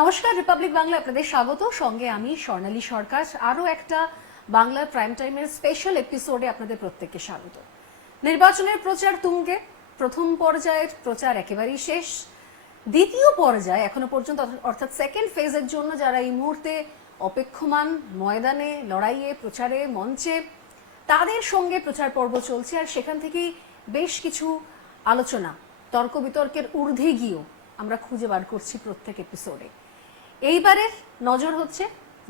নমস্কার, রিপাবলিক বাংলা আপনাদের স্বাগত। সঙ্গে আমি স্বর্ণালী সরকার। আরো একটা বাংলা প্রাইম টাইমের স্পেশাল এপিসোডে আপনাদের প্রত্যেককে স্বাগত। নির্বাচনের প্রচার তুঙ্গে, প্রথম পর্যায়ের প্রচার একেবারেই শেষ। দ্বিতীয় পর্যায়ে এখনো পর্যন্ত অর্থাৎ সেকেন্ড ফেজের জন্য যারা এই মুহূর্তে অপেক্ষমান, ময়দানে লড়াইয়ে প্রচারে মঞ্চে, তাদের সঙ্গে প্রচার পর্ব চলছে। আর সেখান থেকেই বেশ কিছু আলোচনা তর্ক বিতর্কের ঊর্ধ্বে গিয়েও আমরা খুঁজে বার করছি প্রত্যেক এপিসোডে। এইবারের নজর হচ্ছে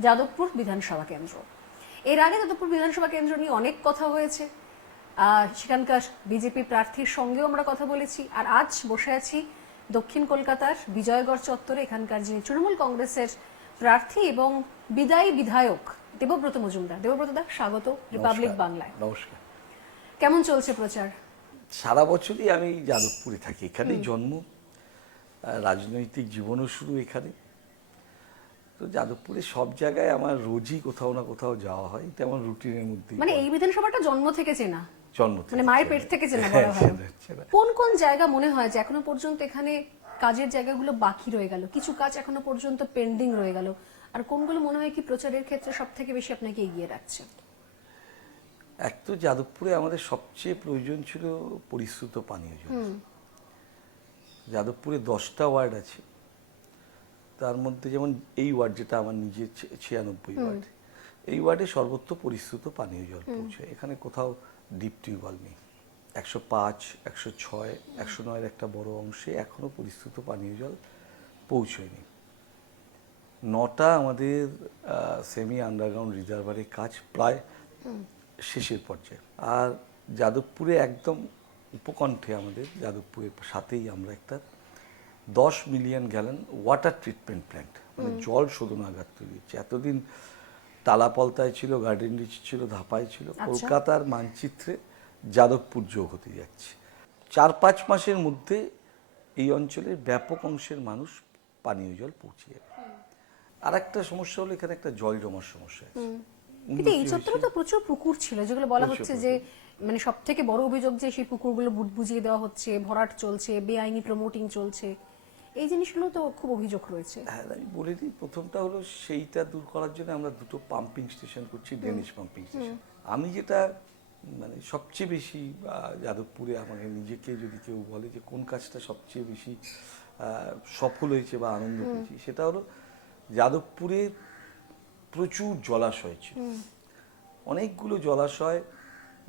যাদবপুর বিধানসভা কেন্দ্র। এর আগে যাদবপুর বিধানসভা কেন্দ্র নিয়ে অনেক কথা হয়েছে, সেখানকার বিজেপি প্রার্থীর সঙ্গেও আমরা কথা বলেছি। আর আজ বসে আছি দক্ষিণ কলকাতার বিজয়গড় চত্বরে, এখানকার যিনি তৃণমূল কংগ্রেসের প্রার্থী এবং বিদায়ী বিধায়ক দেবব্রত মজুমদার। দেবব্রত দা, স্বাগত রিপাবলিক বাংলায়। নমস্কার। কেমন চলছে প্রচার? সারা বছরই আমি যাদবপুরে থাকি, এখানেই জন্ম, রাজনৈতিক জীবনও শুরু এখানে। তো যাদবপুরে সব জায়গায় আমার রোজই কোথাও না কোথাও যাওয়া হয়, এটা আমার রুটিনের মধ্যে। মানে এই বিধানসভাটা জন্ম থেকে চেনা, জন্ম থেকে, মানে মায়ের পেট থেকে চেনা বলা হয়। কোন কোন জায়গা মনে হয় যে এখনো পর্যন্ত এখানে কাজের জায়গাগুলো বাকি রয়ে গেল, কিছু কাজ এখনো পর্যন্ত পেন্ডিং রয়ে গেল, আর কোনগুলো মনে হয় কি প্রচারের ক্ষেত্রে সব থেকে বেশি আপনাকে এগিয়ে রাখছে? এক তো যাদবপুরে আমাদের সবচেয়ে প্রয়োজন ছিল পরিশ্রুত পানীয় জল। যাদবপুরে 10টা ওয়ার্ড আছে, তার মধ্যে যেমন এই ওয়ার্ড, যেটা আমার নিজের 96 ওয়ার্ড, এই ওয়ার্ডে সর্বত্র পরিশ্রুত পানীয় জল পৌঁছায়। এখানে কোথাও ডিপ টিউবওয়েল নেই। 105, 106, 109 একটা বড় অংশে এখনো পরিশ্রুত পানীয় জল পৌঁছয়নি। 9টা আমাদের সেমি আন্ডারগ্রাউন্ড রিজার্ভারের কাজ প্রায় শেষের পর্যায়ে। আর যাদবপুরে একদম উপকণ্ঠে, আমাদের যাদবপুরের সাথেই আমরা একটা 10 million gallon water treatment plant, মানে জল শোধনাগার তৈরি হচ্ছে। এতদিন টালাপলতায় ছিল, গার্ডেন রিচ ছিল, ধাপায় ছিল, কলকাতার মানচিত্রে যাদবপুর যোগ হতে যাচ্ছে। 4-5 মাসের মধ্যে এই অঞ্চলের ব্যাপক অংশের মানুষ পানীয় জল পৌঁছে যাবে। আর একটা সমস্যা হলো, এখানে একটা জল জমার সমস্যা আছে। কিন্তু এই চত্বরে তো প্রচুর পুকুর ছিল, যেগুলো বলা হচ্ছে যে মানে সব থেকে বড় অভিযোগ যে সেই পুকুরগুলো বুঝিয়ে দেওয়া হচ্ছে, ভরাট চলছে, বেআইনি প্রমোটিং চলছে। এই জিনিসগুলো তো খুব অভিযোগ রয়েছে। হ্যাঁ, আমি বলে দিই, প্রথমটা হলো সেইটা দূর করার জন্য আমরা 2টো পাম্পিং স্টেশন করছি, ড্রেনেজ পাম্পিং স্টেশন। আমি যেটা মানে সবচেয়ে বেশি যাদবপুরে আমাকে নিজেকে যদি কেউ বলে যে কোন কাজটা সবচেয়ে বেশি সফল হয়েছে বা আনন্দ পেয়েছি, সেটা হলো যাদবপুরে প্রচুর জলাশয় ছিল, অনেকগুলো জলাশয়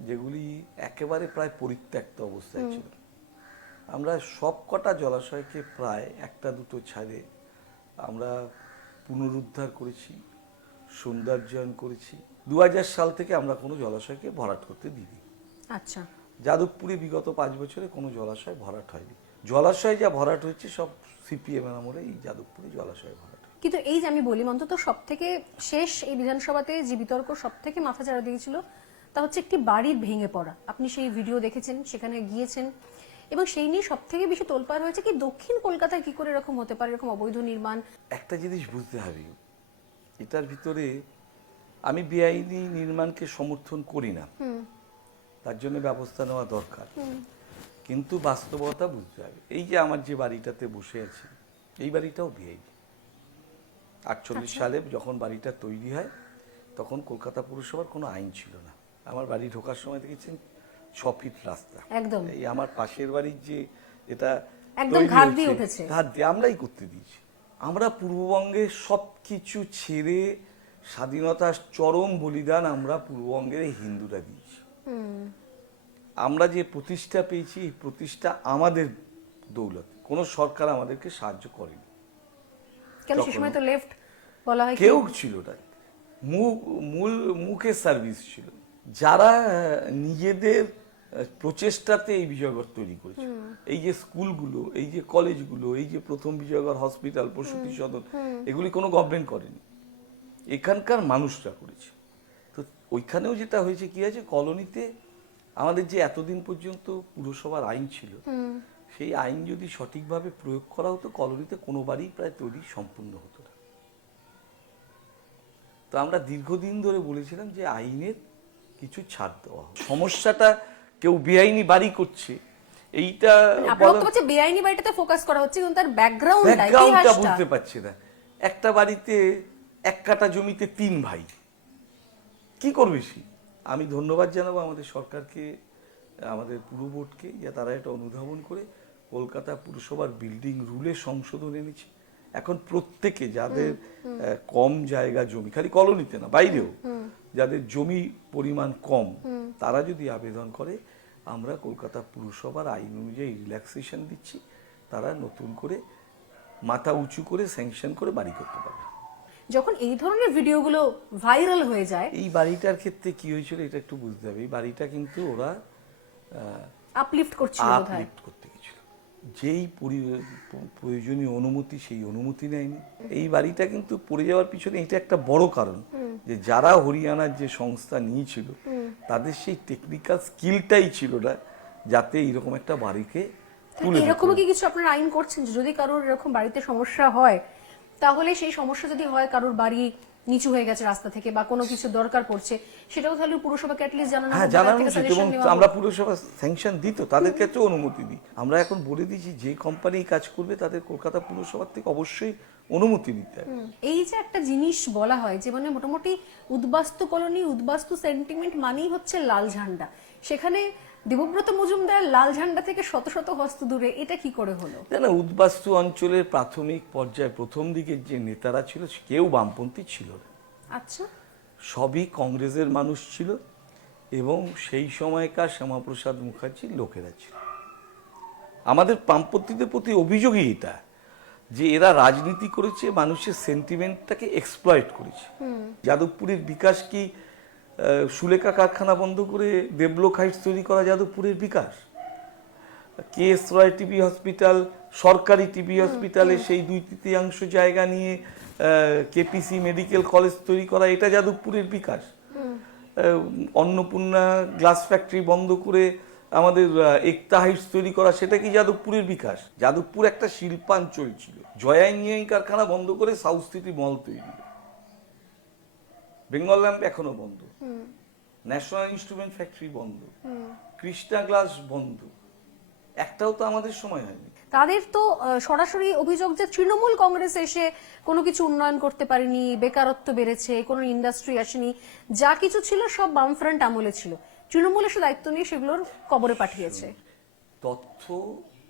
যেগুলি একেবারে প্রায় পরিত্যক্ত অবস্থায় ছিল। আমরা সব কটা জলাশয়কে প্রায় 1-2 ছাড়ে আমরা পুনরুদ্ধার করেছি, সৌন্দর্যায়ন করেছি। 2000 সাল থেকে আমরা কোনো জলাশয়কে ভরাট করতে দিইনি। আচ্ছা, যাদবপুরে বিগত 5 বছরে কোনো জলাশয় ভরাট হয়নি। জলাশয় যা ভরাট হচ্ছে সব সিপিএম এর আমলে এই যাদবপুরে জলাশয় ভরাট। কিন্তু এই যে আমি বলি, অন্তত সব থেকে শেষ এই বিধানসভাতে যে বিতর্ক সব থেকে মাথা চাড়া দিয়েছিল, তা হচ্ছে একটি বাড়ির ভেঙে পড়া। আপনি সেই ভিডিও দেখেছেন, সেখানে গিয়েছেন, এবং সেই নিয়ে সব থেকে বেশি তোলপাড় হয়েছে কি দক্ষিণ কলকাতায় কি করে এরকম হতে পারে, এরকম অবৈধ নির্মাণ। একটা জিনিস বুঝতে হবে, এটার ভিতরে আমি বেআইনি নির্মাণকে সমর্থন করি না, তার জন্য ব্যবস্থা নেওয়া দরকার, কিন্তু বাস্তবতা বুঝতে হবে। এই যে আমার যে বাড়িটাতে বসে আছি, এই বাড়িটাও বেআইনি। 48 সালে যখন বাড়িটা তৈরি হয়, তখন কলকাতা পুরসভার কোনো আইন ছিল না। আমার বাড়ি ঢোকার সময় দেখেছেন 6 ফিট রাস্তা, একদম। এই আমার পাশের বাড়ির যে এটা একদম ঘাট দিয়ে উঠেছে, ঘাট দিয়ে আমরাই করতে দিয়েছি। আমরা পূর্ববঙ্গে সবকিছু ছেড়ে স্বাধীনতার চরম বলিদান আমরা পূর্ববঙ্গের হিন্দুরা দিয়েছি। আমরা যে প্রতিষ্ঠা পেয়েছি, এই প্রতিষ্ঠা আমাদের দৌলত, কোনো সরকার আমাদেরকে সাহায্য করেনি। কেন সে সময় তো লেফট বলা হয়, কেউ ছিল না, মূল মুখের সার্ভিস ছিল, যারা নিজেদের প্রচেষ্টাতে এই বিজয়গড় তৈরি করেছে। এই যে স্কুলগুলো, এই যে কলেজগুলো, এই যে প্রথম বিজয়গড় হসপিটাল, প্রসূতি সদন, এগুলি কোনো গভর্নমেন্ট করেনি, এখানকার মানুষরা করেছে। তো ওইখানেও যেটা হয়েছে কি আছে, কলোনিতে আমাদের যে এতদিন পর্যন্ত পুরসভার আইন ছিল, সেই আইন যদি সঠিকভাবে প্রয়োগ করা হতো, কলোনিতে কোনো বাড়ি প্রায় তৈরি সম্পূর্ণ হতো না। তো আমরা দীর্ঘদিন ধরে বলেছিলাম যে আইনের কিছু ছাড় দেওয়া হবে। সমস্যাটা কেউ বেআইনি বাড়ি করছে, এইটা আপনারা তো বলছে বেআইনি বাড়িটাতে ফোকাস করা হচ্ছে, কিন্তু তার ব্যাকগ্রাউন্ডটা বুঝতে পারছি না। একটা বাড়িতে 1 কাঠা জমিতে 3 ভাই, কি করবে সে? আমি ধন্যবাদ জানাবো আমাদের সরকারকে, আমাদের পুর বোর্ডকে, যে তারা এটা অনুধাবন করে কলকাতা পুরসভার বিল্ডিং রুলে সংশোধন এনেছে। এখন প্রত্যেকে যাদের কম জায়গা জমি, খালি কলোনিতে না বাইরেও যাদের জমি পরিমাণ কম, তারা যদি আবেদন করে, আমরা কলকাতা পুরসভার আইন অনুযায়ী রিল্যাক্সেশন দিচ্ছি, তারা নতুন করে মাথা উঁচু করে স্যাংশন করে বাড়ি করতে পারবে। যখন এই ধরনের ভিডিওগুলো ভাইরাল হয়ে যায়, এই বাড়িটার ক্ষেত্রে কি হয়েছিল এটা একটু বুঝতে হবে। এই বাড়িটা কিন্তু ওরা আপলিফট করছিল বোধহয়। আপলিফট করতে গেছিল, যেই প্রয়োজনীয় অনুমতি সেই অনুমতি নেয়নি। এই বাড়িটা কিন্তু পড়ে যাওয়ার পিছনে এটা একটা বড় কারণ, যে যারা হরিয়ানার যে সংস্থা নিয়েছিল তাদের সেই টেকনিক্যাল স্কিলটাই ছিল না যাতে এরকম একটা বাড়িকে তুলে ধরতে এরকম কি কিছু আপনারা আইন করছেন যে যদি কারোর এরকম বাড়িতে সমস্যা হয়, তাহলে সেই সমস্যা যদি হয় কারোর বাড়ি নিচু হয়ে গেছে রাস্তা থেকে বা কোনো কিছু দরকার পড়ছে, সেটাও তাহলে পুরসভাকে অ্যাটলিস্ট জানানো হ্যাঁ হবে, জানানো তার থেকে উচিত, suggestion এবং নেওয়া আমরা হবে। পুরসভা স্যাংশন দিত, তাদের ক্ষেত্রেও অনুমতি দিই। আমরা এখন বলে দিয়েছি যে কোম্পানি কাজ করবে তাদের কলকাতা পুরসভার থেকে অবশ্যই অনুমতি নিতে হবে। এই যে একটা জিনিস বলা হয় যে মানে মোটামুটি উদ্বাস্তু কলোনি, উদ্বাস্তু সেন্টিমেন্ট মানেই হচ্ছে লাল ঝান্ডা, সেখানে দেবব্রত মজুমদার লাল ঝান্ডা থেকে শত শত হস্ত দূরে, এটা কি করে হলো? না, উদ্বাস্তু অঞ্চলের প্রাথমিক পর্যায়ে প্রথম দিকের যে নেতারা ছিল কেউ বামপন্থী ছিল না, আচ্ছা, সবই কংগ্রেসের মানুষ ছিল, এবং সেই সময়কার শ্যামাপ্রসাদ মুখার্জির লোকেরা ছিল। আমাদের বামপন্থীদের প্রতি অভিযোগই এটা, যে এরা রাজনীতি করেছে, মানুষের সেন্টিমেন্টটাকে এক্সপ্লয়েট করেছে। যাদবপুরের বিকাশ কি সুলেখা কারখানা বন্ধ করে দেবলোক হাইটস তৈরি করা যাদবপুরের বিকাশ? কেএস রয় টিবি হসপিটাল, সরকারি টিবি হসপিটালে সেই 2/3 জায়গা নিয়ে কেপিসি মেডিকেল কলেজ তৈরি করা, এটা যাদবপুরের বিকাশ? অন্নপূর্ণা গ্লাস ফ্যাক্টরি বন্ধ করে আমাদের একতা হাইটস তৈরি করা, সেটা কি যাদবপুরের বিকাশ? যাদবপুর একটা শিল্পাঞ্চল ছিল, জয়া ইঞ্জিনিয়ারিং কারখানা বন্ধ করে সাউথ সিটি মল তৈরি, বেঙ্গল ল্যাম্প এখনো বন্ধ, ন্যাশনাল ইনস্ট্রুমেন্ট ফ্যাক্টরি বন্ধ, কৃষ্ণা গ্লাস বন্ধ, একটাও তো আমাদের সময় হয়নি। তাদের তো সরাসরি অভিযোগ যে তৃণমূল কংগ্রেস এসে কোনো কিছু উন্নয়ন করতে পারেনি, বেকারত্ব বেড়েছে, কোনো ইন্ডাস্ট্রি আসেনি, যা কিছু ছিল সব বামফ্রন্ট আমলে ছিল, তৃণমূল এসে দায়িত্ব নিয়ে সেগুলোর কবরে পাঠিয়েছে। তথ্য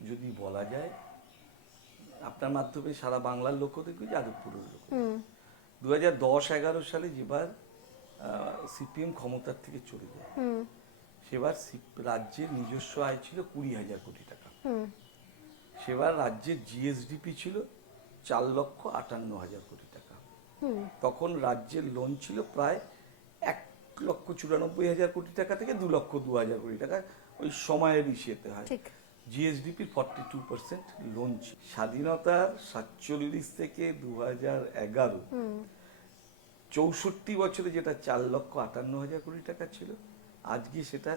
যদি বলা যায়, আপনার মাধ্যমে সারা বাংলার লোক দেখবে, যাদবপুরের লোক 2010-11 সালে যেবার সিপিএম ক্ষমতার থেকে চলে যায়, সেবার রাজ্যের নিজস্ব আয় ছিল 20,000 কোটি টাকা, সেবার রাজ্যের জিএসডিপি ছিল 4,58,000 কোটি টাকা। তখন রাজ্যের লোন ছিল প্রায় 1,94,000 কোটি টাকা থেকে 2,02,000 কোটি টাকা, ওই সময়ের ইস্যুতে হয়। জিএসডিপির 42% লোন ছিল। স্বাধীনতার 47 থেকে 2011 64 বছরে যেটা 4,58,000 কোটি টাকা ছিল, আজকে সেটা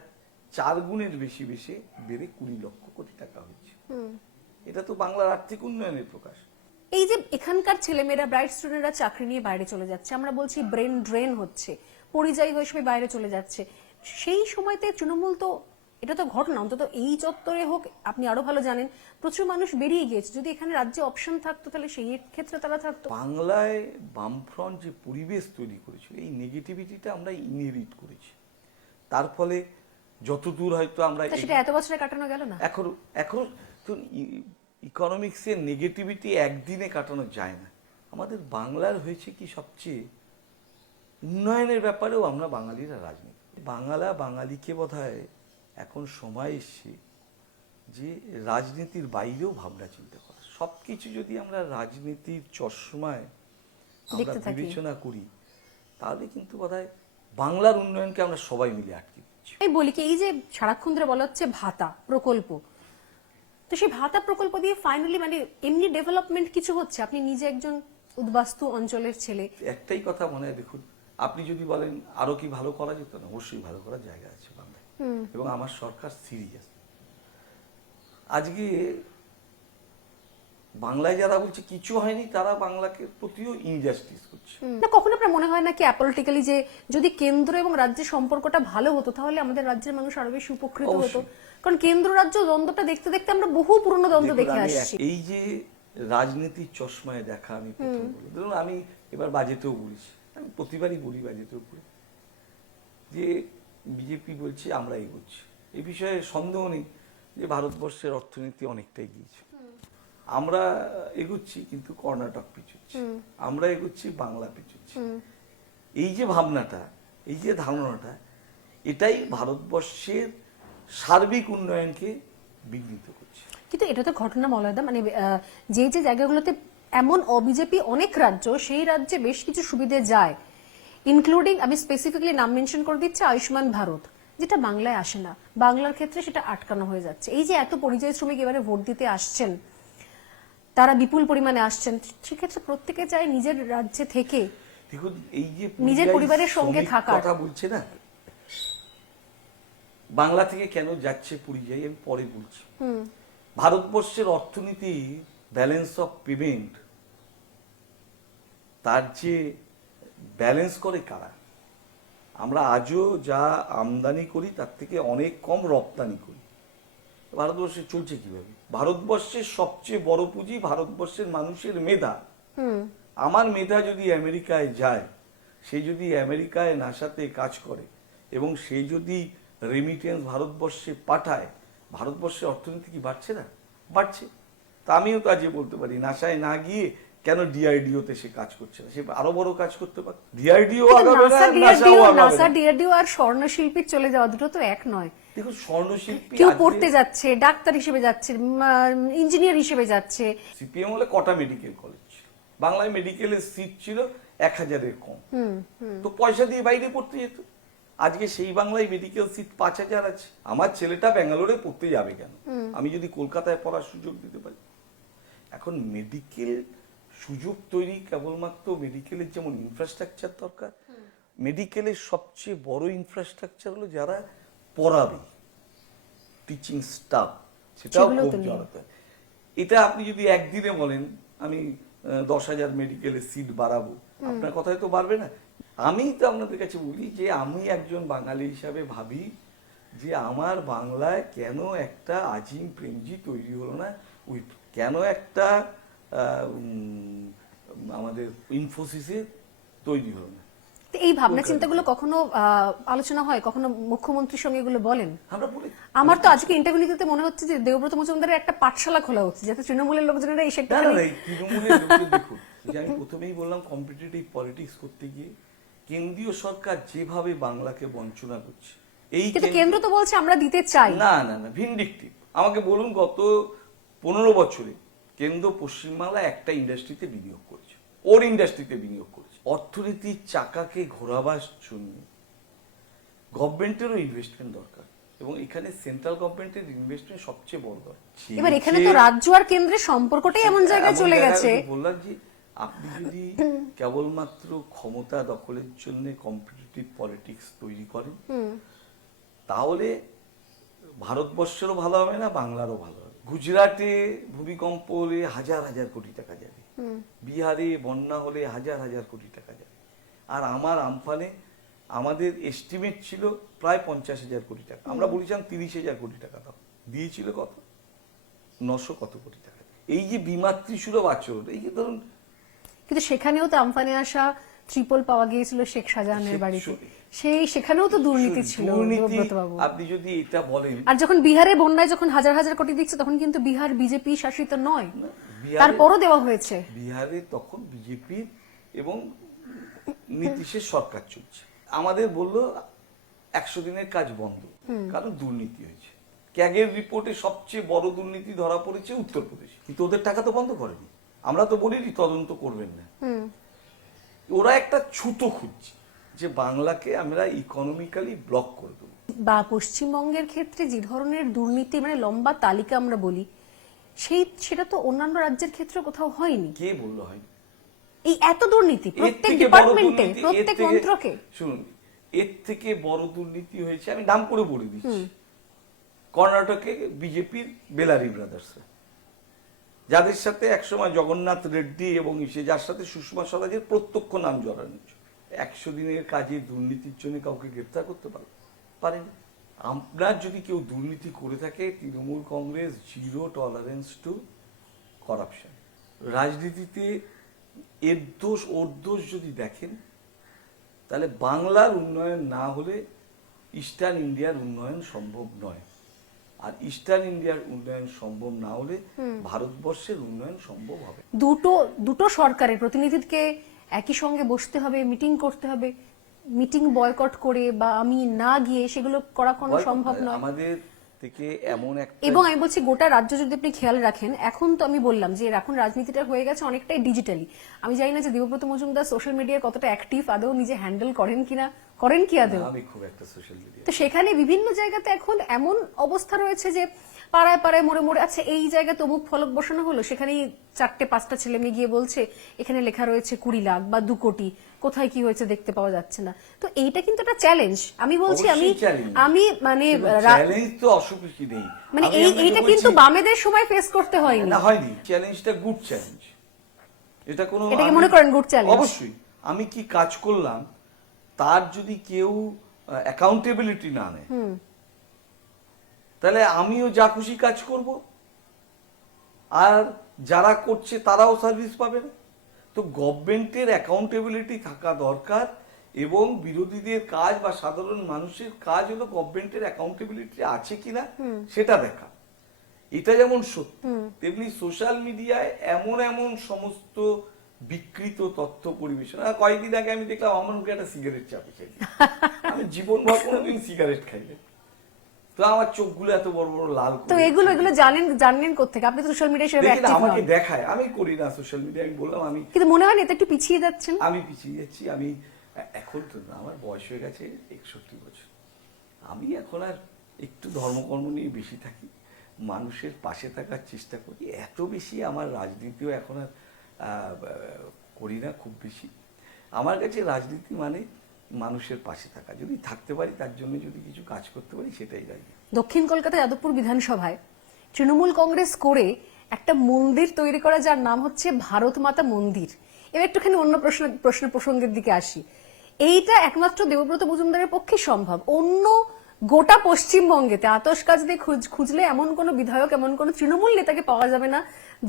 4 গুণের বেশি বেড়ে 20 লক্ষ কোটি টাকা হয়েছে। এটা তো বাংলার আর্থিক উন্নয়নের প্রকাশ। এই যে এখানকার ছেলেমেয়েরা, ব্রাইট স্টুডেন্টরা চাকরি নিয়ে বাইরে চলে যাচ্ছে, আমরা বলছি ব্রেন ড্রেন হচ্ছে, পরিযায়ী হয়ে সবাই বাইরে চলে যাচ্ছে, সেই সময়তে তৃণমূল তো, এটা তো ঘটনা, অন্তত এই চত্বরে হোক, আপনি আরো ভালো জানেন, প্রচুর মানুষ বেরিয়ে গিয়েছে, যদি এখানে রাজ্যে অপশন থাকতো তাহলে সেই ক্ষেত্রে তারা থাকতো। বাংলায় বামফ্রন্ট যে পরিবেশ তৈরি করেছিল, এই নেগেটিভিটিটা আমরা ইনহেরিট করেছি, তার ফলে যতদূর হয়তো আমরা সেটা এত বছরে কাটানো গেল না। এখন তো ইকোনমিক্সের নেগেটিভিটি একদিনে কাটানো যায় না। আমাদের বাংলার হয়েছে কি, সবচেয়ে উন্নয়নের ব্যাপারেও আমরা বাঙালিরা রাজনীতি, বাঙালিকে বোধহয় এখন সময় এসছে যে রাজনীতির বাইরেও ভাবনা চিন্তা করা। সবকিছু যদি আমরা রাজনীতির চশমায় আমরা বিবেচনা করি, তাহলে কিন্তু বোধহয় বাংলার উন্নয়নকে আমরা সবাই মিলে আটকে দিচ্ছি। আমি বলি কি, এই যে সারাক্ষণ ধরে বলা হচ্ছে ভাতা প্রকল্প, তো সেই ভাতা প্রকল্প দিয়ে ফাইনালি মানে এমনি ডেভেলপমেন্ট কিছু হচ্ছে? আপনি নিজে একজন উদ্বাস্তু অঞ্চলের ছেলে, একটাই কথা মনে হয়, দেখুন, আপনি যদি বলেন আরো কি ভালো করা যেত না, অবশ্যই ভালো করার জায়গা আছে বাংলায়, এবং আমার সরকার সিরিয়াস। আজকে বাংলায় যারা বলছে কিছু হয়নি, তারা বাংলাকে প্রতিও ইনজাস্টিস করছে। না, কখনো আপনার মনে হয় না কি অ্যাপলিটিক্যালি যে যদি কেন্দ্র এবং রাজ্যের সম্পর্কটা ভালো হতো, তাহলে আমাদের রাজ্যের মানুষ আরো বেশি উপকৃত হতো? কারণ কেন্দ্র রাজ্য দ্বন্দ্বটা দেখতে দেখতে আমরা বহু পুরনো দ্বন্দ্ব দেখে আসছি। এই যে রাজনীতির চশমায় দেখা আমি প্রথম বলি। ধরুন আমি এবার বাজেটেও বলেছি, আমি প্রতিবারই বলি বাজেটের উপরে যে বিজেপি বলছে আমরা এগোচ্ছি, এই বিষয়ে সন্দেহ নেই যে ভারতবর্ষের অর্থনীতি অনেকটাই গিয়েছে। আমরা এগোচ্ছি কিন্তু কর্ণাটক পিছুচ্ছে, আমরা এগোচ্ছি বাংলা পিছুচ্ছে। এই যে ভাবনাটা, এই যে ধারণাটা, এটাই ভারতবর্ষের সার্বিক উন্নয়নকে বিঘ্নিত করছে। কিন্তু এটা তো ঘটনা মলয়দা, মানে যে যে জায়গাগুলোতে এমন অবিজেপি অনেক রাজ্য, সেই রাজ্যে বেশ কিছু সুবিধে যায়, ইনক্লুডিং আমি স্পেসিফিক্যালি নাম মেনশন করে দিচ্ছি আয়ুষ্মান ভারত, যেটা বাংলায় আসে না, বাংলার ক্ষেত্রে সেটা আটকানো হয়ে যাচ্ছে। এই যে এত পরিযায়ী শ্রমিক এবারে ভোট দিতে আসছেন, তারা বিপুল পরিমাণে আসছেন, সেক্ষেত্রে প্রত্যেকে চায় নিজের রাজ্যে থেকে দেখুন এই যে নিজের পরিবারের সঙ্গে থাকার কথা বলছে না, বাংলা থেকে কেন যাচ্ছে পরিযায়ী আমি পরে বলছি। ভারতবর্ষের অর্থনীতি ব্যালেন্স অফ পেমেন্ট, তার যে ব্যালেন্স করে কারা? আমরা আজও যা আমদানি করি তার থেকে অনেক কম রপ্তানি করি। ভারতবর্ষে চলছে কিভাবে? ভারতবর্ষের সবচেয়ে বড় পুঁজি ভারতবর্ষের মানুষের মেধা। আমার মেধা যদি আমেরিকায় যায়, সে যদি আমেরিকায় নাসাতে কাজ করে এবং সে যদি রেমিটেন্স ভারতবর্ষে পাঠায়, ভারতবর্ষের অর্থনীতি কি বাড়ছে না? বাড়ছে। তা আমিও তো আজকে বলতে পারি নাসায় না গিয়ে কেন ডিআরডিওতে সে কাজ করছে না, সে আরো বড় কাজ করতে পারে। ডিআরডিও আগাবে না, নাসাও আগাবে না। নাসা ডিআরডিও আর স্বর্ণশিল্পীর চলে যাওয়া দুটো তো এক নয়। দেখুন স্বর্ণশিল্পী কেউ পড়তে যাচ্ছে, ডাক্তার হিসেবে যাচ্ছে, ইঞ্জিনিয়ার হিসেবে যাচ্ছে। সিপিএম হলে কটা মেডিকেল কলেজ ছিল? বাংলায় মেডিকেলের সিট ছিল 1000-এর কম। তো পয়সা দিয়ে বাইরে পড়তে যেত। আজকে সেই বাংলায় মেডিকেল সিট 5000 আছে। আমার ছেলেটা ব্যাঙ্গালোরে পড়তে যাবে কেন, আমি যদি কলকাতায় পড়ার সুযোগ দিতে পারি? এখন মেডিকেল সুযোগ তৈরি কেবলমাত্র মেডিকেলের যেমন ইনফ্রাস্ট্রাকচার দরকার, মেডিকেলের সবচেয়ে বড় ইনফ্রাস্ট্রাকচার হলো যারা পড়াবে, টিচিং স্টাফ, সেটাও খুব দরকার। এটা আপনি যদি একদিনে বলেন আমি 10,000 মেডিকেলের সিট বাড়াবো, আপনার কথায় তো বাড়বে না। আমি তো আপনাদের কাছে বলি যে আমি একজন বাঙালি হিসাবে ভাবি যে আমার বাংলায় কেন একটা আজিম প্রেমজি তৈরি হলো না, কেন একটা আমাদের ইনফোসিসে তৈরি হলো না। এই ভাবনা চিন্তাগুলো কখনো আলোচনা হয়, কখনো মুখ্যমন্ত্রীর সঙ্গে এগুলো বলেন? আমরা বলি, আমার তো আজকে ইন্টারভিউ দিতে মনে হচ্ছে যে দেবব্রত মজুমদারের একটা পাঠশালা খোলা হচ্ছে, যাতে তৃণমূলের লোকজনেরা এই সেক্টরে। তৃণমূলের লোকজন দেখুন, যে আমি প্রথমেই বললাম কম্পিটিটিভ পলিটিক্স করতে গিয়ে কেন্দ্রীয় সরকার যেভাবে বাংলাকে বঞ্চনা করছে, এই কিন্তু কেন্দ্র তো বলছে আমরা দিতে চাই। না না না, ভিন্ডিকটিভ। আমাকে বলুন গত 15 বছরে কেন্দ্র পশ্চিমবাংলায় একটা ইন্ডাস্ট্রিতে বিনিয়োগ করেছে, ওর ইন্ডাস্ট্রিতে বিনিয়োগ করেছে। অর্থনীতির চাকাকে ঘোরাবার জন্য গভর্নমেন্টেরও ইনভেস্টমেন্ট দরকার, এবং এখানে সেন্ট্রাল গভর্নমেন্টের ইনভেস্টমেন্ট সবচেয়ে বড় দরকার। এবার এখানে তো রাজ্য আর কেন্দ্রের সম্পর্কটাই এমন জায়গায় চলে গেছে। বললাম যে আপনি যদি কেবলমাত্র ক্ষমতা দখলের জন্য কম্পিটিটিভ পলিটিক্স তৈরি করেন, তাহলে ভারতবর্ষেরও ভালো হবে না, বাংলারও ভালো হবে। গুজরাটে ভূমিকম্প হলে হাজার হাজার কোটি টাকা যাবে, বিহারে বন্যা হলে হাজার হাজার কোটি টাকা যাবে। আর আমার আমফানে আমাদের এস্টিমেট ছিল প্রায় 50,000 কোটি টাকা, আমরা বলেছিলাম 30,000 কোটি টাকা দাও, দিয়েছিল কত? 900 কত কোটি টাকা। এই যে বিমাতৃসুলভ আচরণ, এই যে ধরুন, কিন্তু সেখানেও তো আমফানে আসা ট্রিপল পাওয়া গিয়েছিল শেখ শাহজাহানের বাড়িতে, সেখানেও তো দুর্নীতি ছিল। আপনি যদি এটা বলেন, আর যখন বিহারে বন্যায় যখন হাজার হাজার কোটি দিচ্ছে, তখন কিন্তু বিহার বিজেপি শাসিত নয়, তারপরও দেওয়া হয়েছে। বিহারে তখন বিজেপি এবং নীতিশের সরকার চলছে। আমাদের বললো 100 দিনের কাজ বন্ধ, কারণ দুর্নীতি হয়েছে। ক্যাগের রিপোর্টে সবচেয়ে বড় দুর্নীতি ধরা পড়েছে উত্তরপ্রদেশ, কিন্তু ওদের টাকা তো বন্ধ করেনি। আমরা তো বলিনি তদন্ত করবেন না, ওরা একটা ছুতো খুঁজছে যে বাংলাকে আমরা ইকোনমিক্যালি ব্লক করে দেবো। বা পশ্চিমবঙ্গের ক্ষেত্রে যে ধরনের দুর্নীতি, মানে লম্বা তালিকা আমরা বলি, সেটা তো অন্যান্য রাজ্যের ক্ষেত্রে কোথাও হয়নি। কে বললো হয়নি? এই এত দুর্নীতি প্রত্যেক ডিপার্টমেন্টে, প্রত্যেক মন্ত্রকে। শুনুন, এর থেকে বড় দুর্নীতি হয়েছে, আমি নাম করে বলে দিচ্ছি। কর্ণাটকে বিজেপির বেলারি ব্রাদার্সরা, যাদের সাথে একসময় জগন্নাথ রেড্ডি এবং যার সাথে সুষমা স্বরাজের প্রত্যক্ষ নাম জড়ানো, 100 দিনের কাজে দুর্নীতির জন্য কাউকে গ্রেফতার করতে পারেন। আপনার যদি কেউ দুর্নীতি করে থাকে, Trinamool Congress zero tolerance two corruption, রাজনীতিতে এর দোষ ওর দোষ যদি দেখেন, তাহলে বাংলার উন্নয়ন না হলে ইস্টার্ন ইন্ডিয়ার উন্নয়ন সম্ভব নয়, আর ইস্টার্ন ইন্ডিয়ার উন্নয়ন সম্ভব না হলে ভারতবর্ষের উন্নয়ন সম্ভব হবে। দুটো সরকারের প্রতিনিধিকে একই সঙ্গে বসতে হবে, মিটিং করতে হবে, মিটিং বয়কট করে বা আমি না গিয়ে সেগুলো করা কোনো সম্ভব নয় আমাদের থেকে এমন একটা, এবং আমি বলছি গোটা রাজ্য যদি আপনি খেয়াল রাখেন, এখন তো আমি বললাম যে এখন রাজনীতিটা হয়ে গেছে অনেকটাই ডিজিটালি। আমি জানি না যে দেবব্রত মজুমদার সোশ্যাল মিডিয়ায় কতটা অ্যাক্টিভ, আদৌ নিজে হ্যান্ডেল করেন কি আদৌ? আমি খুব একটা সোশ্যাল মিডিয়া, তো সেখানে বিভিন্ন জায়গাতে এখন এমন অবস্থা রয়েছে যে পাড়ায় পাড়ায় মোড়ে মোড়ে, আচ্ছা এই জায়গায় তো অমুক ফলক বসানো হলো, সেখানেই 4-5টা ছেলে মেয়ে গিয়ে বলছে এখানে লেখা রয়েছে 20 লাখ বা 2 কোটি, কোথায় কি হয়েছে দেখতে পাওয়া যাচ্ছে না। তো এইটা কিন্তু একটা চ্যালেঞ্জ। আমি বলছি আমি মানে চ্যালেঞ্জ তো অসুবিধা নেই, মানে এইটা কিন্তু বামেদের সময় ফেস করতে হয়নি। না, হয়নি। চ্যালেঞ্জটা গুড চ্যালেঞ্জ, এটা কোনো, এটাকে মনে করেন গুড চ্যালেঞ্জ? অবশ্যই। আমি কি কাজ করলাম তার যদি কেউ অ্যাকাউন্টেবিলিটি না নেয়, তাহলে আমিও যা খুশি কাজ করব, আর যারা করছে তারাও সার্ভিস পাবে না। তো গভর্নমেন্টের অ্যাকাউন্টেবিলিটি থাকা দরকার, এবং বিরোধীদের কাজ বা সাধারণ মানুষের কাজ হলো গভর্নমেন্টের অ্যাকাউন্টেবিলিটি আছে কিনা সেটা দেখা। এটা যেমন সত্য, তেমনি সোশ্যাল মিডিয়ায় এমন এমন সমস্ত বিকৃত তথ্য পরিবেশন। কয়েকদিন আগে আমি দেখলাম আমার মুখে একটা সিগারেট চাপে খাই, আমি জীবনভর কোনোদিন সিগারেট খাই না, তো আমার চোখগুলো এত বড় বড় লাল। তো এগুলো জানেন কোত্থেকে? আপনি তো সোশ্যাল মিডিয়ায় সেভাবে অ্যাক্টিভ নন। আমাকে দেখায়, আমি করি না সোশ্যাল মিডিয়া, আমি বললাম আমি, কিন্তু মনে হয় না এটা একটু পিছিয়ে যাচ্ছেন? আমি পিছিয়ে যাচ্ছি। আমি এখন তো আমার বয়স হয়ে গেছে 61 বছর, আমি এখন আর একটু ধর্মকর্ম নিয়ে বেশি থাকি, মানুষের পাশে থাকার চেষ্টা করি। এত বেশি আমার রাজনীতিও এখন আর করি না খুব বেশি। আমার কাছে রাজনীতি মানে মানুষের পাশে থাকা, যদি থাকতে পারি তার জন্য যদি কিছু কাজ করতে পারি, সেটাই রাজনীতি। দক্ষিণ কলকাতা যাদবপুর বিধানসভায় তৃণমূল কংগ্রেস করে একটা মন্দির তৈরি করা, যার নাম হচ্ছে ভারত মাতা মন্দির। এবার একটুখানি অন্য প্রশ্ন প্রসঙ্গের দিকে আসি। এইটা একমাত্র দেবব্রত মজুমদারের পক্ষে সম্ভব, অন্য গোটা পশ্চিমবঙ্গেতে আতশ কাজ দিয়ে খুঁজলে এমন কোন বিধায়ক, এমন কোন তৃণমূল নেতাকে পাওয়া যাবে না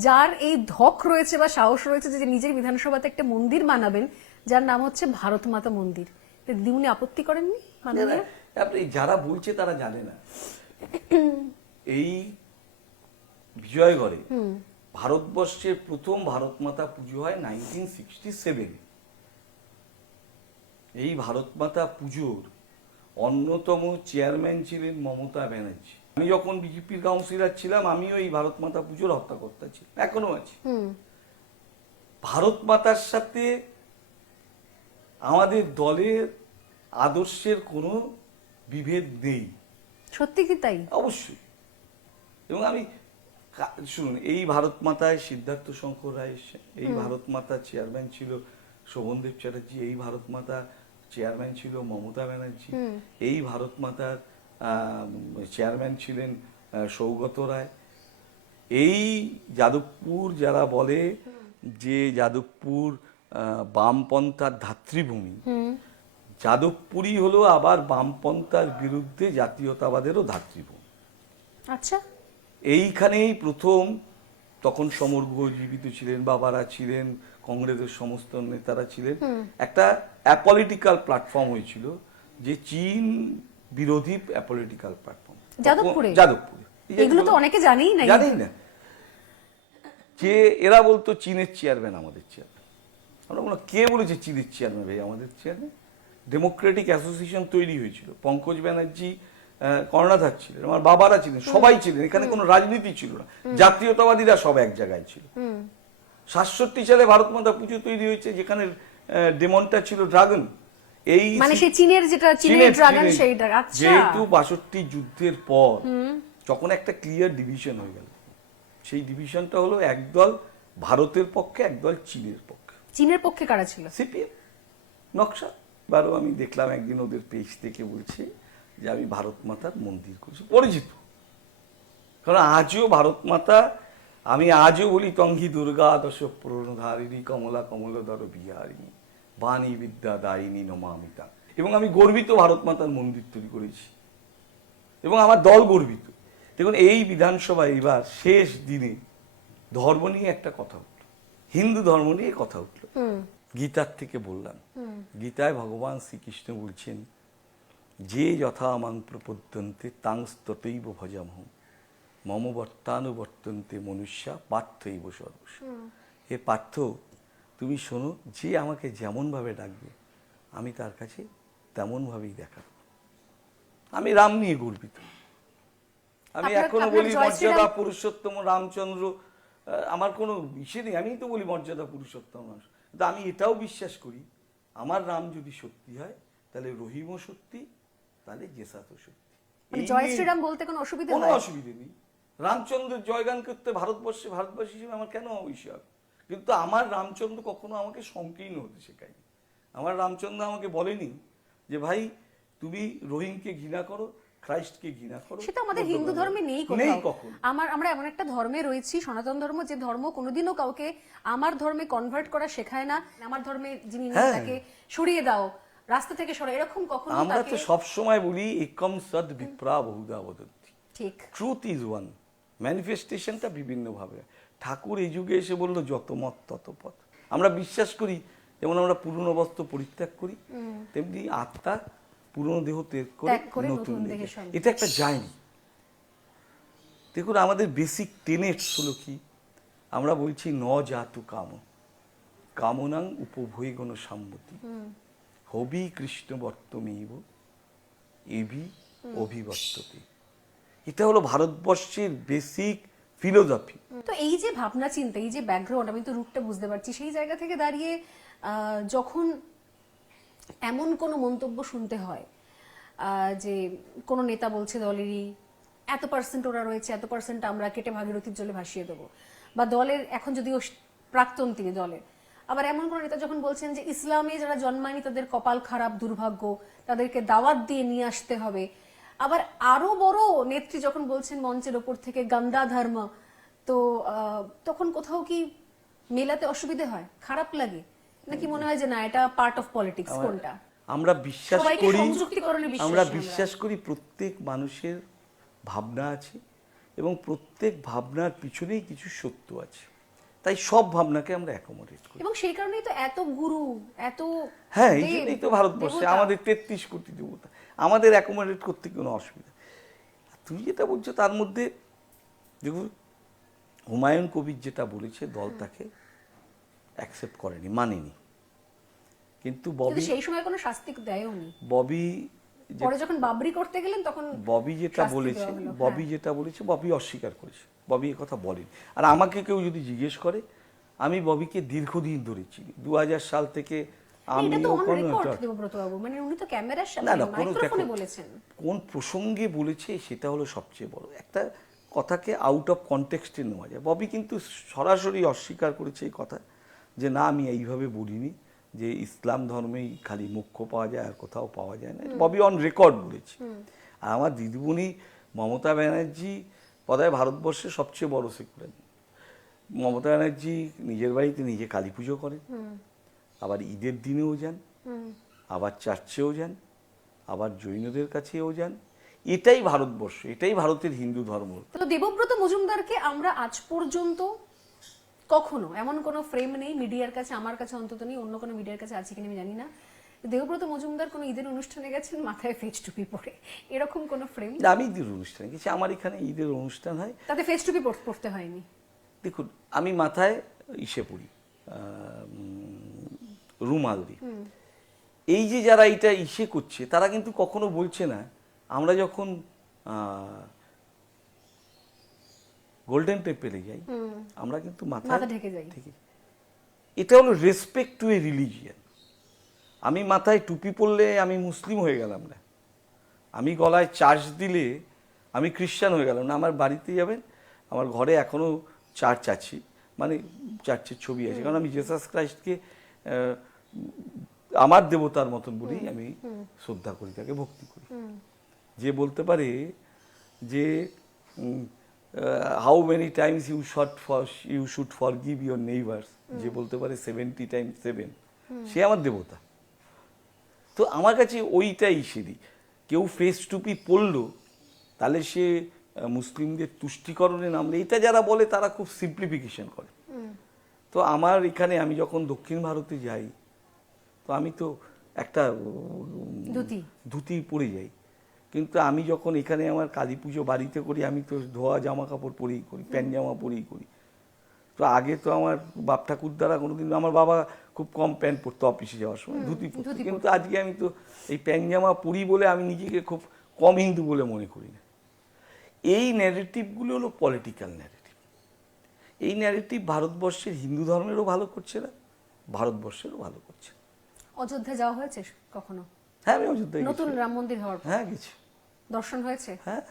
যার এই ধক রয়েছে বা সাহস রয়েছে যে নিজের বিধানসভাতে একটা মন্দির বানাবেন যার নাম হচ্ছে ভারত মাতা মন্দির। দিদিমণি আপত্তি করেননি? আপনি যারা বলছে তারা জানে না। এই বিজয়গড়ে ভারতবর্ষের প্রথম ভারত মাতা পুজো হয় 1967। এই ভারত মাতা পুজোর অন্যতম চেয়ারম্যান ছিলেন মমতা ব্যানার্জি। আমি যখন বিজেপির কাউন্সিলর ছিলাম, আমিও এই ভারত মাতা পুজোর হর্তাকর্তা ছিলাম, এখনো আছি। ভারত মাতার সাথে আমাদের দলের আদর্শের কোনো বিভেদ নেই। সত্যি কি তাই? অবশ্যই। এবং আমি শুনুন, এই ভারত মাতায় সিদ্ধার্থ শঙ্কর রায় এসেছেন, এই ভারত মাতার চেয়ারম্যান ছিল শোভনদেব চ্যাটার্জি, এই ভারত মাতা চেয়ারম্যান ছিল মমতা ব্যানার্জি, এই ভারত মাতার চেয়ারম্যান ছিলেন সৌগত রায়। এই যাদবপুর যারা বলে যে যাদবপুর বামপন্থার ধাত্রীভূমি, যাদবপুরই হলো আবার বামপন্থার বিরুদ্ধে জাতীয়তাবাদেরও ধাত্রীভূমি। আচ্ছা, এইখানেই প্রথম, তখন সমর ঘোষ জীবিত ছিলেন, বাবারা ছিলেন, কংগ্রেসের সমস্ত নেতারা ছিলেন, একটা অ্যাপলিটিক্যাল প্ল্যাটফর্ম হয়েছিল, যে চীন বিরোধী অ্যাপলিটিক্যাল প্ল্যাটফর্ম যাদবপুরে। এগুলো তো অনেকে জানেই না। যে এরা বলতো চীনের চেয়ারম্যান আমাদের চেয়ারম্যান। আমরা বললাম কে বলেছে চীনের চেয়ারম্যান ভাই আমাদের চেয়ারম্যান? ডেমোক্রেটিক অ্যাসোসিয়েশন তৈরি হয়েছিল, পঙ্কজ ব্যানার্জি কর্ণধার ছিলেন, আমার বাবারা ছিলেন, সবাই ছিলেন, এখানে কোনো রাজনীতি ছিল না, জাতীয়তাবাদীরা সব এক জায়গায় ছিল। 67 সালে ভারত মাতা পুজো তৈরি হয়েছে, যেখানে ডেমনটা ছিল ড্রাগন। এই মানে সেই চীনের যেটা চীনের ড্রাগন সেইটা। আচ্ছা, যেহেতু 62 যুদ্ধের পর যখন একটা ক্লিয়ার ডিভিশন হয়ে গেল, সেই ডিভিশনটা হলো একদল ভারতের পক্ষে, একদল চীনের পক্ষে। চীনের পক্ষে কারা ছিল? সিপিএম, নকশা। এবারও আমি দেখলাম একদিন ওদের পেজ থেকে বলছে যে আমি ভারত মাতার মন্দির করছি, পরিচিত। কারণ আজও ভারত মাতা, আমি আজও বলি তঙ্গি দুর্গা দশ প্রণধারিণী কমলা কমলধর বিহারিণী বাণী বিদ্যা দায়িনী নমামিতা। এবং আমি গর্বিত ভারত মাতার মন্দির তৈরি করেছি, এবং আমার দল গর্বিত। দেখুন, এই বিধানসভায় এবার শেষ দিনে ধর্ম নিয়ে একটা কথা হলো, হিন্দু ধর্ম নিয়ে কথা উঠলো, গীতার থেকে বললাম। গীতায় ভগবান শ্রীকৃষ্ণ বলছেন, যে যথা মাং প্রপদ্যন্তে তাংস্ততৈব ভজামহম মম বর্তানুবর্তন্তে মনুষ্যা পার্থৈব সর্বস্ব। হে পার্থ, তুমি শোনো, যে আমাকে যেমনভাবে ডাকবে আমি তার কাছে তেমনভাবেই দেখাবো। আমি রাম নিয়ে গর্বিত। আমি এখনো বলি মর্যাদা পুরুষোত্তম রামচন্দ্র, আমার কোনো ইসে নেই, আমি তো বলি মর্যাদা পুরুষোত্তম রাম। কিন্তু আমি এটাও বিশ্বাস করি, আমার রাম যদি সত্যি হয় তাহলে রহিমও সত্যি, তাহলে জেসাতও সত্যি। জয় শ্রীরাম বলতে কোনো অসুবিধা কোনো হয়? অসুবিধে নেই। রামচন্দ্রের জয়গান করতে ভারতবাসী হিসেবে আমার কেন ইসে হবে? কিন্তু আমার রামচন্দ্র কখনো আমাকে সংকীর্ণ হতে শেখায়নি। আমার রামচন্দ্র আমাকে বলেনি যে ভাই তুমি রহিমকে ঘৃণা করো, খ্রাইস্টকে ঘৃণা করো। সেটা আমাদের হিন্দু ধর্মে নেই কখন। আমরা এমন একটা ধর্মে রয়েছি, সনাতন ধর্ম, যে ধর্ম কোনোদিনও কাউকে আমার ধর্মে কনভার্ট করা শেখায় না। আমার ধর্মে যিনি নেই তাকে সরিয়ে দাও, রাস্তা থেকে সরাও, এরকম কখনো। আমরা তো সব সময় বলি একম সদ বিপ্রা বহুধা বদন্তি। ঠিক, ট্রুথ ইজ ওয়ান। ম্যানিফেস্টেশনটা বিভিন্ন ভাবে। ঠাকুর এই যুগে এসে বললো যত মত তত পথ। আমরা বিশ্বাস করি, যেমন আমরা পুরনো বস্ত্র পরিত্যাগ করি, তেমনি আত্মা পুরনো দেহ ত্যাগ করে নতুন দেহে। এটা একটা জার্নি। দেখুন, আমাদের বেসিক টেনেটস হলো কি, আমরা বলছি ন জাতু কাম কামনাং উপভোগন সম্মতি হবি কৃষ্ণ বর্তমেব এবি অভিবর্ততে। এটা হলো ভারতবর্ষের বেসিক ফিলোসফি। তো এই যে ভাবনা চিন্তা, এই যে ব্যাকগ্রাউন্ড, আমি তো রূপটা বুঝতে পারছি, সেই জায়গা থেকে দাঁড়িয়ে যখন এমন কোনো মন্তব্য শুনতে হয় যে কোনো নেতা বলছে দলেরই এত পার্সেন্ট ওরা রয়েছে, এত পার্সেন্ট আমরা কেটে ভাগীরথীর জলে ভাসিয়ে দেবো, বা দলের এখন যদিও প্রাক্তন তিনি দলের, আবার এমন কোন নেতা যখন বলছেন যে ইসলামে যারা জন্মায়নি তাদের কপাল খারাপ, দুর্ভাগ্য, তাদেরকে দাওয়াত দিয়ে নিয়ে আসতে হবে, আবার আরো বড় নেত্রী যখন বলছেন মঞ্চের ওপর থেকে গন্দা ধর্ম, তো তখন কোথাও কি মেলাতে অসুবিধা হয়, খারাপ লাগে, নাকি মনে হয় যে না এটা পার্ট অফ পলিটিক্স? কোনটা? আমরা বিশ্বাস করি প্রত্যেক মানুষের ভাবনা আছে এবং প্রত্যেক ভাবনার পিছনেই কিছু সত্য আছে, তাই সব ভাবনাকে আমরা অ্যাকোমোডেট করি। এবং সেই কারণেই তো এত গুরু, এত হ্যাঁ, এই জন্যই তো ভারতবর্ষে আমাদের 33 কোটি দেবতা, আমাদের অ্যাকোমোডেট করতে কোনো অসুবিধা। তুমি যেটা বলছো তার মধ্যে দেখুন, হুমায়ুন কবির যেটা বলেছে দল তাকে অ্যাকসেপ্ট করেনি, মানেনি। কিন্তু ববি সেই সময় কোনো শাস্তি দেয়ওনি। ববি পরে যখন বাবরি করতে গেলেন তখন ববি যেটা বলেছে ববি অস্বীকার করেছে, ববি এ কথা বলেনি। আর আমাকে কেউ যদি জিজ্ঞেস করে, আমি ববিকে দীর্ঘদিন ধরে চিনি, 2000 সাল থেকে। কোন প্রসঙ্গে বলেছে সেটা হলো সবচেয়ে বড়। একটা কথাকে আউট অফ কনটেক্সটে নেওয়া যায়। ববি কিন্তু সরাসরি অস্বীকার করেছে এই কথা, যে না আমি এইভাবে বলিনি যে ইসলাম ধর্মেই খালি মোক্ষ পাওয়া যায় আর কোথাও পাওয়া যায় না। ববি অন রেকর্ড বলেছে। আর আমার দিদিমণি মমতা ব্যানার্জি বোধহয় ভারতবর্ষের সবচেয়ে বড় সেকুলার। মমতা ব্যানার্জি নিজের বাড়িতে নিজে কালী পুজো করেন, আবার ঈদের দিনেও যান, আবার চার্চেও যান, আবার জৈনদের কাছেও যান। এটাই ভারতবর্ষ, এটাই ভারতের হিন্দু ধর্ম। তো দেবব্রত মজুমদারকে আমরা আজ পর্যন্ত কখনো এমন কোনো ফ্রেম নেই মিডিয়ার কাছে, আমার কাছে অন্তত নেই, অন্য কোনো মিডিয়ার কাছে আছে কিনা আমি জানি না, দেবব্রত মজুমদার কোনো ঈদের অনুষ্ঠানে গেছেন মাথায় ফেস টুপি পরে, এরকম কোনো ফ্রেম? আমি ঈদের অনুষ্ঠানে গেছি, আমার এখানে ঈদের অনুষ্ঠান হয়, তাতে ফেস টুপি পড়তে হয়নি। দেখুন, আমি মাথায় ইসে পড়ি, রুমাল দিই। এই যে যারা এটা ইসে করছে তারা কিন্তু কখনো বলছে না, আমরা যখন গোল্ডেন টেম্পলে যাই আমরা কিন্তু মাথা ঢেকে যাই। এটা হলো রেসপেক্ট টু এ রিলিজিয়ান। আমি মাথায় টুপি পরলে আমি মুসলিম হয়ে গেলাম না, আমি গলায় চার্চ দিলে আমি খ্রিস্টান হয়ে গেলাম না। আমার বাড়িতে যাবেন, আমার ঘরে এখনো চার্চ আছে, মানে চার্চের ছবি আছে, কারণ আমি জেসাস ক্রাইস্টকে আমার দেবতার মতন বলেই আমি শ্রদ্ধা করি, তাকে ভক্তি করি। যে বলতে পারে যে how many times you should forgive your neighbours, যে বলতে পারে 70 times 7, সে আমার দেবতা। তো আমার কাছে ওইটাই সিঁড়ি। কেউ ফেস টুপি পরলো তাহলে সে মুসলিমদের তুষ্টিকরণে নামলে, এটা যারা বলে তারা খুব সিম্পলিফিকেশন করে। তো আমার এখানে আমি যখন দক্ষিণ ভারতে যাই, তো আমি তো একটা ধুতি পরে যাই, কিন্তু আমি যখন এখানে আমার কালী পুজো বাড়িতে করি, আমি তো ধোয়া জামা কাপড় পরেই করি, প্যান্ট জামা পরেই করি। তো আগে তো আমার বাপ ঠাকুর দ্বারা কোনোদিন, আমার বাবা খুব কম প্যান্ট পরতো অফিসে যাওয়ার সময়, ধুতি পরতো, কিন্তু আজকে আমি তো এই প্যান্ট জামা পরি বলে আমি নিজেকে খুব কম হিন্দু বলে মনে করি না। এই ন্যারেটিভগুলো হলো পলিটিক্যাল ন্যারেটিভ। এই ন্যারেটিভ ভারতবর্ষের হিন্দু ধর্মেরও ভালো করছে না, ভারতবর্ষেরও ভালো করছে না। অযোধ্যা যাওয়া হয়েছে কখনো? হ্যাঁ, আমি অযোধ্যায় নতুন রাম মন্দির হওয়ার পর হ্যাঁ গেছি। দর্শন হয়েছে? হ্যাঁ,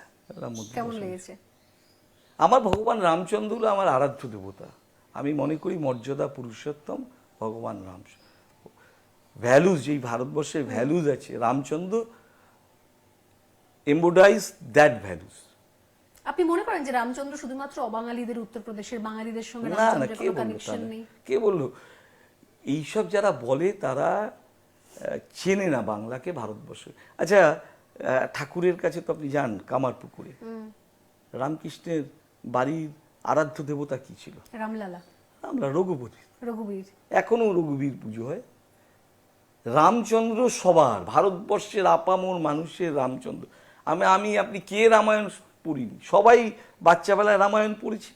রাম মন্দির কেমন লেগেছে? আমার ভগবান রামচন্দ্র হলো আমার আরাধ্য দেবতা। আমি মনে করি মর্যাদা পুরুষোত্তম ভগবান রাম। ভ্যালুজ, যেই ভারতবর্ষের ভ্যালুজ আছে, রামচন্দ্র এম্বোডাইজ দ্যাট ভ্যালুজ। আপনি মনে করেন যে রামচন্দ্র শুধুমাত্র অবাঙালিদের, উত্তরপ্রদেশের বাঙালিদের সঙ্গে না না, রামচন্দ্রের কে কোনো বললো কানেকশন তাহলে? নেই? কে বললো? এইসব যারা বলে তারা চেনে না বাংলাকে, ভারতবর্ষ। আচ্ছা, ঠাকুরের কাছে তো আপনি যান কামারপুকুরে, রামকৃষ্ণের বাড়ির আরাধ্য দেবতা কি ছিল? রামলালা, আমরা রঘুপতি, রঘুবীর। এখনো রঘুবীর পুজো হয়। রামচন্দ্র সবার, ভারতবর্ষের আপামর মানুষের রামচন্দ্র। আমি আপনি কে রামায়ণ পড়িনি? সবাই বাচ্চাবেলায় রামায়ণ পড়েছি।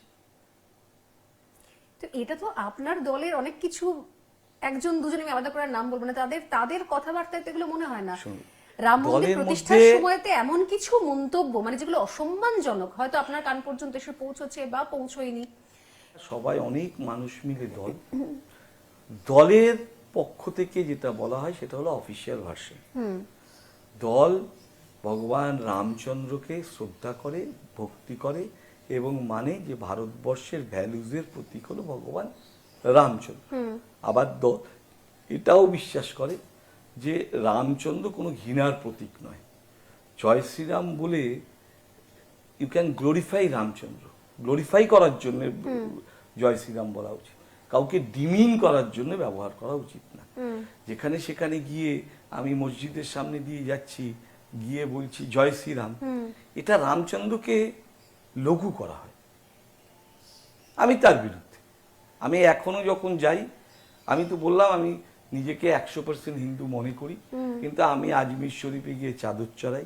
তো এটা তো আপনার দলের অনেক কিছু, একজন দুজন, আমি আলাদা করে নাম বলবো না, তাদের কথাবার্তায় তো এগুলো মনে হয় না। রাম মন্দির প্রতিষ্ঠার সময়তে এমন কিছু মন্তব্য, মানে যেগুলো অসম্মানজনক, হয়তো আপনার কান পর্যন্ত এসে পৌঁছেছে বা পৌঁছয়নি। সবাই অনেক মানুষ মিলে দল, দলের পক্ষ থেকে যেটা বলা হয় সেটা হলো অফিসিয়াল ভার্সন। দল ভগবান রামচন্দ্রকে শ্রদ্ধা করে, ভক্তি করে এবং মানে যে ভারতবর্ষের ভ্যালুজের প্রতীক হলো ভগবান রামচন্দ্র। আবার দল এটাও বিশ্বাস করে যে রামচন্দ্র কোনো ঘৃণার প্রতীক নয়। জয় শ্রীরাম বলে you can glorify Ramchandra, glorify করার জন্য জয় শ্রীরাম বলা উচিত, কাউকে ডিমিন করার জন্য ব্যবহার করা উচিত না। যেখানে সেখানে গিয়ে আমি মসজিদের সামনে দিয়ে যাচ্ছি, গিয়ে বলছি জয় শ্রীরাম, এটা রামচন্দ্রকে লঘু করা হয়। আমি তার বিরুদ্ধে। আমি এখনো যখন যাই, আমি তো বললাম আমি নিজেকে 100% হিন্দু মনে করি, কিন্তু আমি আজমির শরীফে গিয়ে চাদর চড়াই।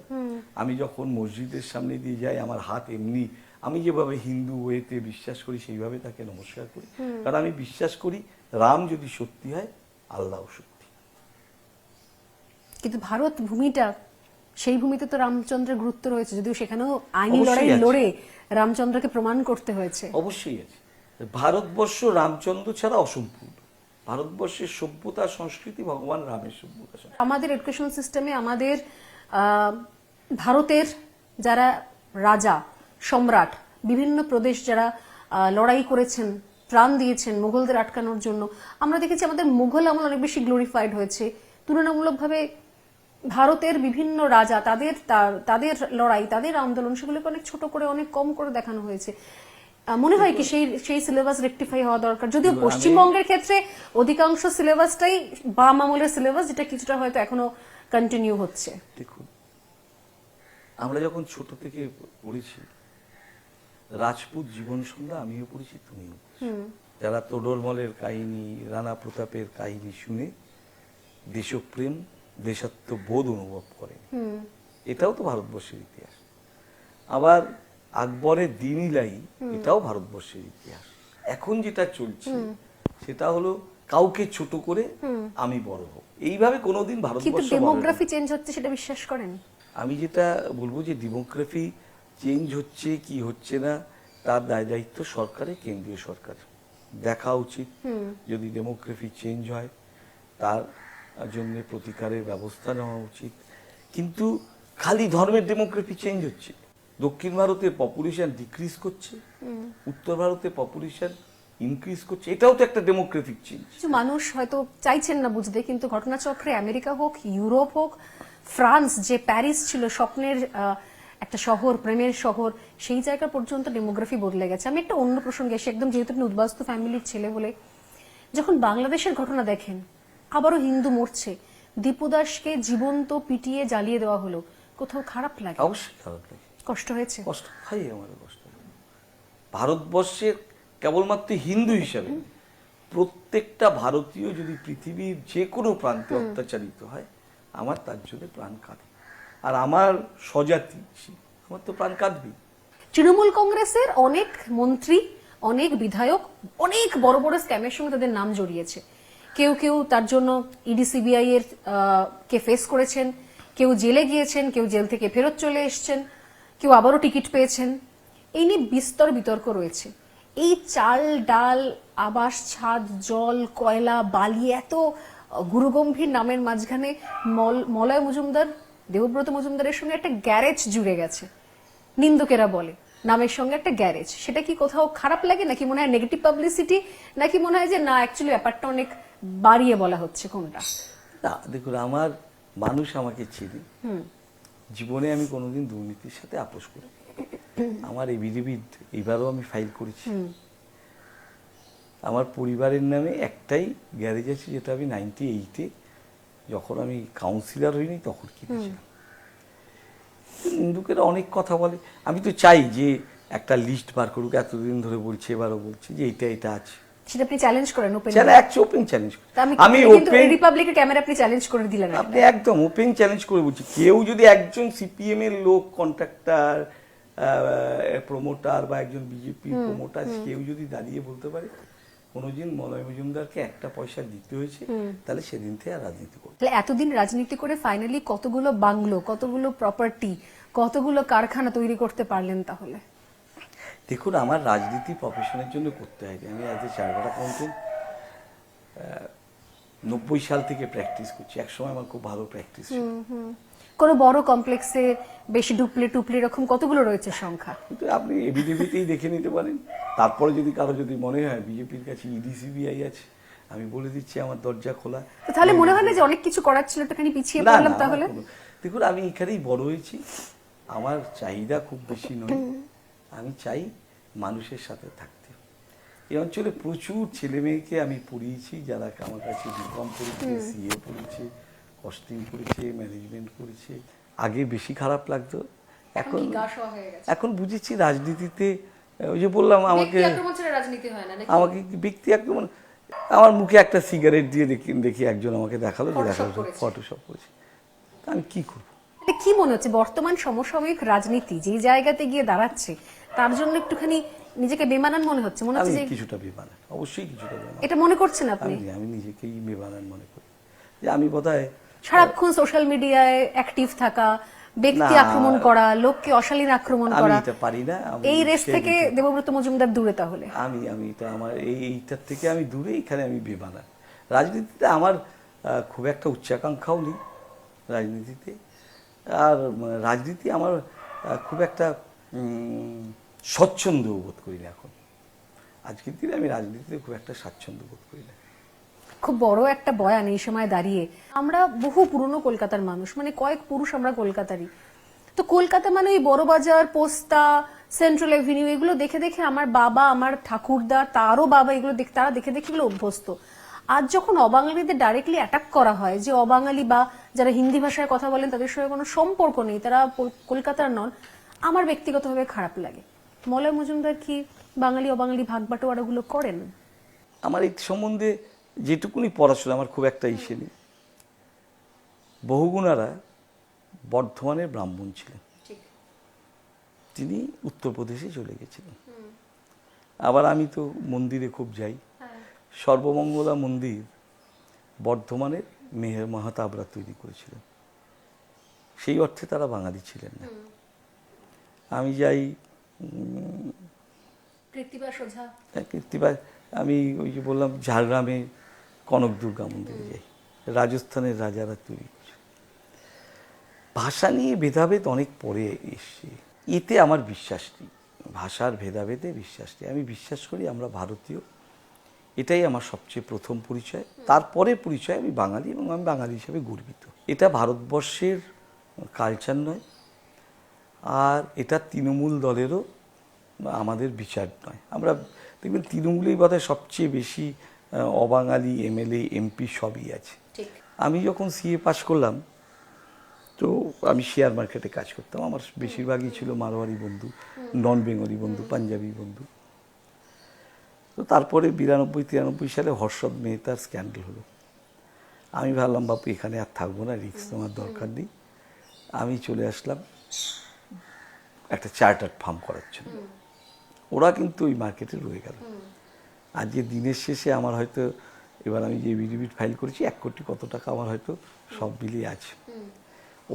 আমি যখন মসজিদের সামনে দিয়ে যাই, আমার হাত এমনি, আমি যেভাবে হিন্দু ওয়েতে বিশ্বাস করি সেইভাবে তাকে নমস্কার করি, কারণ আমি বিশ্বাস করি রাম যদি সত্যি হয়, আল্লাহ সত্যি। কিন্তু ভারত ভূমিটা, সেই ভূমিতে তো রামচন্দ্রের গুরুত্ব রয়েছে, যদিও সেখানেও আইনি অবশ্যই লড়াই আছে। লড়ে রামচন্দ্রকে প্রমাণ করতে হয়েছে। অবশ্যই আছে। ভারতবর্ষ রামচন্দ্র ছাড়া অসম্পূর্ণ। ভারতবর্ষের সভ্যতা সংস্কৃতি ভগবান রামের সভ্যতা সংস্কৃতি। আমাদের এডুকেশন সিস্টেমে আমাদের ভারতের যারা রাজা, সম্রাট, বিভিন্ন প্রদেশ যারা লড়াই করেছেন, প্রাণ দিয়েছেন মুঘলদের আটকানোর জন্য, আমরা দেখেছি আমাদের মুঘল আমল অনেক বেশি গ্লোরিফাইড হয়েছে। তুলনামূলকভাবে ভারতের বিভিন্ন রাজা, তাদের লড়াই, তাদের আন্দোলন, সেগুলোকে অনেক ছোট করে, অনেক কম করে দেখানো হয়েছে। মনে হয় কি সেই সিলেবাস রেকটিফাই হওয়া দরকার? যদিও পশ্চিমবঙ্গের ক্ষেত্রে অধিকাংশ সিলেবাসটাই বাম আমলের সিলেবাস, যেটা কিছুটা হয়তো এখনো কন্টিনিউ হচ্ছে। দেখুন, আমরা যখন ছোট থেকে পড়েছি রাজপুত জীবন সন্ধ্যা, আমিও পড়েছি, তুমিও। যারা তোডরমলের কাহিনী, রানা প্রতাপের কাহিনী শুনে দেশপ্রেম, দেশাত্মবোধ অনুভব করে, এটাও তো ভারতবর্ষের ইতিহাস। আবার আকবরের দিন ইলাই, এটাও ভারতবর্ষের ইতিহাস। এখন যেটা চলছে সেটা হলো কাউকে ছোট করে আমি বড় হব, এইভাবে কোনোদিন ভারতবর্ষ। কিন্তু ডেমোগ্রাফি চেঞ্জ হচ্ছে, সেটা বিশ্বাস করেন? আমি যেটা বলবো যে ডেমোগ্রাফি চেঞ্জ হচ্ছে কি হচ্ছে না, তার দায় দায়িত্ব সরকারের, কেন্দ্রীয় সরকারের দেখা উচিত। যদি ডেমোগ্রাফি চেঞ্জ হয় তার জন্য প্রতিকারের ব্যবস্থা নেওয়া উচিত। কিন্তু খালি ধর্মের ডেমোগ্রাফি চেঞ্জ হচ্ছে, দক্ষিণ ভারতের পপুলেশন ডিক্রিজ করছে, উত্তর ভারতের পপুলেশন ইনক্রিজ করছে, এটাও তো একটা ডেমোগ্রাফিক চেঞ্জ। কিছু মানুষ হয়তো চাইছেন না বুঝতে, কিন্তু ঘটনাচক্রে আমেরিকা হোক, ইউরোপ হোক, ফ্রান্স, যে প্যারিস ছিল স্বপ্নের একটা শহর, প্রেমের শহর, সেই জায়গা পর্যন্ত ডেমোগ্রাফি বদলে গেছে। আমি একটা অন্য প্রসঙ্গে এসে, একদম যেহেতু আপনি উদ্বাস্তু ফ্যামিলির ছেলে বলে, যখন বাংলাদেশের ঘটনা দেখেন, আবারও হিন্দু মরছে, দীপু দাসকে জীবন্ত পিটিয়ে জ্বালিয়ে দেওয়া হলো, কোথাও খারাপ লাগে? অবশ্যই খারাপ লাগে, কষ্ট হয়েছে, কষ্ট হয়, আমার কষ্ট। ভারতবর্ষের কেবলমাত্র হিন্দু হিসাবে প্রত্যেকটা ভারতীয় যদি পৃথিবীর যে কোনো প্রান্তে অত্যাচারিত হয়, আমার তার জন্য প্রাণ কাঁদে। আর আমার স্বজাতি, আমার তো প্রাণ কাঁদবেই। তৃণমূল কংগ্রেসের অনেক মন্ত্রী, অনেক বিধায়ক অনেক বড় বড় স্ক্যামের সঙ্গে তাদের নাম জড়িয়েছে। কেউ কেউ তার জন্য ইডি সিবিআই এর কে ফেস করেছেন, কেউ জেলে গিয়েছেন, কেউ জেল থেকে ফেরত চলে এসেছেন, কেউ আবারও টিকিট পেয়েছেন। এই নিয়ে বিস্তর বিতর্ক রয়েছে। এই চাল ডাল আবাস ছাদ জল কয়লা বালি এত গুরুগম্ভীর নামের মাঝখানে মলয় মজুমদার, দেবব্রত মজুমদারের সঙ্গে একটা গ্যারেজ জুড়ে গেছে, নিন্দুকেরা বলে নামের সঙ্গে একটা গ্যারেজ। সেটা কি কোথাও খারাপ লাগে, নাকি মনে হয় নেগেটিভ পাবলিসিটি, নাকি মনে হয় যে না অ্যাকচুয়ালি ব্যাপারটা অনেক বাড়িয়ে বলা হচ্ছে, কোনটা? না দেখুন, আমার মানুষ আমাকে চিনি, জীবনে আমি কোনোদিন দুর্নীতির সাথে আপোষ করি। আমার এভিডেভিট এবারও আমি ফাইল করেছি। আমার পরিবারের নামে একটাই গ্যারেজ আছে, যেটা আমি 98-এ যখন আমি কাউন্সিলর হইনি তখন কিনেছিলাম। হিন্দুকেরা অনেক কথা বলে, আমি তো চাই যে একটা লিস্ট বার করুক, এতদিন ধরে বলছে, এবারও বলছে যে এটা আছে। সেটা আপনি চ্যালেঞ্জ করেন ওপেন? ওপেন চ্যালেঞ্জ করি আমি ওপেন। রিপাবলিকের ক্যামেরা আপনি চ্যালেঞ্জ করে দিলেন। আপনি একদম ওপেন চ্যালেঞ্জ করে বলছি, কেউ যদি একজন সিপিএম এর লোক, কন্ট্রাক্টর, প্রমোটার বা একজন বিজেপির প্রমোটার, কেউ যদি দাঁড়িয়ে বলতে পারে কোনোদিন মলয় মজুমদারকে একটা পয়সা দিতে হয়েছে, তাহলে সেদিন থেকে আর রাজনীতি করবে। তাহলে এতদিন রাজনীতি করে ফাইনালি কতগুলো বাংলো, কতগুলো প্রপার্টি, কতগুলো কারখানা তৈরি করতে পারলেন তাহলে? দেখুন, আমার রাজনীতি প্রফেশনের জন্য করতে হয়। আমি অ্যাজ এ চার্টার্ড অ্যাকাউন্টেন্ট 90 সাল থেকে প্র্যাকটিস করছি। একসময় আমার খুব ভালো প্র্যাকটিস ছিল। কোনো বড় কমপ্লেক্সে বেশি ডুপ্লে টুপলি এরকম কতগুলো রয়েছে সংখ্যা? কিন্তু আপনি এবিডিবিতেই দেখে নিতে পারেন। তারপরে যদি কারো যদি মনে হয় বিজেপির কাছে ইডি সিবিআই আছে, আমি বলে দিচ্ছি আমার দরজা খোলা। তো তাহলে মনে হয় না যে অনেক কিছু করার ছিল, একটুখানি পিছিয়ে না, পড়লাম না, তাহলে? দেখুন, আমি এখানেই বড় হয়েছি, আমার চাহিদা খুব বেশি নয়। আমি চাই মানুষের সাথে থাকতে। এই অঞ্চলে প্রচুর ছেলে মেয়েকে আমি পড়িয়েছি, যারা আমার কাছে বিকম পড়েছে, সিএ পড়েছে, কস্টিং করেছে, ম্যানেজমেন্ট করেছে। আগে বেশি খারাপ লাগতো, এখন বুঝেছি রাজনীতিতে ওই যে বললাম, আমাকে ব্যক্তি আক্রমণ, আমার মুখে একটা সিগারেট দিয়ে দেখি একজন আমাকে দেখালো যে ফটোশপ করেছে, আমি কি করব? কি মনে হচ্ছে বর্তমান সমসাময়িক রাজনীতি যে জায়গাতে গিয়ে দাঁড়াচ্ছে, তার জন্য একটুখানি নিজেকে বেমানান মনে হচ্ছে? মনে হচ্ছে যে কিছুটা বেমানান, অবশ্যই কিছুটা বেমানান। এটা মনে করছেন আপনি? আমি নিজেকেই বেমানান মনে করি যে আমি বোধহয় সারাক্ষণ সোশ্যাল মিডিয়ায় অ্যাক্টিভ থাকা, ব্যক্তি আক্রমণ করা, লোককে অশালীন আক্রমণ করা, এটা পারি না। এই রেস থেকে দেবব্রত মজুমদার দূরে। তাহলে আমি এটা আমার এইটার থেকে আমি দূরে, এখানে আমি বেমানান। রাজনীতিতে আমার খুব একটা উচ্চাকাঙ্ক্ষাও নেই রাজনীতিতে। আর রাজনীতি আমার খুব একটা স্বচ্ছন্দ বোধ করি না এখন। আজকের দিনে আমি রাজনীতিতে খুব একটা স্বাচ্ছন্দ্য বোধ করি না। খুব বড় একটা বয়ান এই সময় দাঁড়িয়ে। আমরা বহু পুরনো কলকাতার মানুষ, মানে কয়েক পুরুষ আমরা কলকাতারই। তো কলকাতা মানে ওই বড় বাজার, পোস্তা, সেন্ট্রাল এভিনিউ, এগুলো দেখে দেখে আমার বাবা, আমার ঠাকুরদা, তারও বাবা, এগুলো তারা দেখে দেখে এগুলো অভ্যস্ত। আজ যখন অবাঙালিদের ডাইরেক্টলি অ্যাটাক করা হয়, যে অবাঙালি বা যারা হিন্দি ভাষায় কথা বলেন তাদের সঙ্গে কোনো সম্পর্ক নেই, তারা কলকাতার নন, আমার ব্যক্তিগতভাবে খারাপ লাগে। মলয় মজুমদার কি বাঙালি অবাঙালি ভাগ বাটোয়ারাগুলো করেন? আমার এই সম্বন্ধে যেটুকুনি পড়াশোনা, আমার খুব একটা ইসে নেই। বহুগুণারা বর্ধমানের ব্রাহ্মণ ছিলেন, তিনি উত্তরপ্রদেশে চলে গেছিলেন। আবার আমি তো মন্দিরে খুব যাই। সর্বমঙ্গলা মন্দির বর্ধমানের মেহের মাহাতাবরা তৈরি করেছিলেন, সেই অর্থে তারা বাঙালি ছিলেন না। আমি যাই কৃত্তিবাস, আমি ওই যে বললাম ঝাড়গ্রামে কনক দুর্গা মন্দিরে যাই, রাজস্থানের রাজারা তৈরি করছে। ভাষা নিয়ে ভেদাভেদ অনেক পরে এসছে, এতে আমার বিশ্বাস নেই। ভাষার ভেদাভেদে বিশ্বাস নেই। আমি বিশ্বাস করি আমরা ভারতীয়, এটাই আমার সবচেয়ে প্রথম পরিচয়। তারপরে পরিচয় আমি বাঙালি, এবং আমি বাঙালি হিসেবে গর্বিত। এটা ভারতবর্ষের কালচার নয়, আর এটা তৃণমূল দলেরও আমাদের বিচার নয়। আমরা দেখবেন তৃণমূলেই বোধহয় সবচেয়ে বেশি অবাঙালি এমএলএ এমপি সবই আছে। আমি যখন সিএ পাস করলাম, তো আমি শেয়ার মার্কেটে কাজ করতাম। আমার বেশিরভাগই ছিল মারোয়ারি বন্ধু, নন বেঙ্গলি বন্ধু, পাঞ্জাবি বন্ধু। তো তারপরে 92-93 সালে হর্ষদ মেহতার স্ক্যান্ডাল হলো। আমি ভাবলাম বাপু এখানে আর থাকবো না, রিস্ক তোমার দরকার নেই। আমি চলে আসলাম একটা চার্টার্ড ফার্ম করার জন্য। ওরা কিন্তু ওই মার্কেটে রয়ে গেল। আজকে দিনের শেষে আমার হয়তো, এবার আমি যে এফিডেভিট ফাইল করেছি 1 কোটি কত টাকা আমার হয়তো সব মিলিয়ে আছে।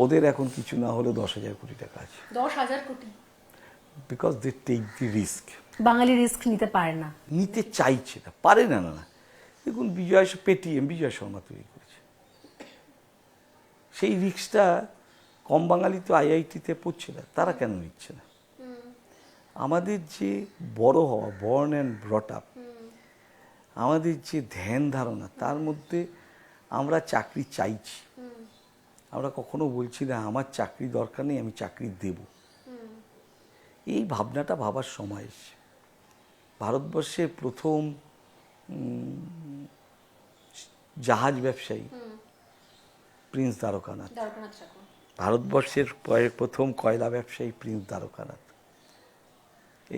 ওদের এখন কিছু না হলে 10,000 কোটি টাকা আছে। 10,000 কোটি। Because they take the risk. বাঙালি রিস্ক নিতে পারে না, নিতে চাইছে না, পারে না। না দেখুন পেটিএম বিজয় শর্মা তৈরি করেছে, সেই রিস্কটা কম বাঙালি তো আইআইটিতে পড়ছে না, তারা কেন নিচ্ছে না? আমাদের যে বড় হওয়া, বর্ন অ্যান্ড ব্রট আপ, আমাদের যে ধ্যান ধারণা, তার মধ্যে আমরা চাকরি চাইছি। আমরা কখনো বলছি না আমার চাকরি দরকার নেই, আমি চাকরি দেব। এই ভাবনাটা ভাবার সময় এসছে। ভারতবর্ষের প্রথম জাহাজ ব্যবসায়ী প্রিন্স দ্বারকানাথ, ভারতবর্ষের প্রথম কয়লা ব্যবসায়ী প্রিন্স দ্বারকানাথ,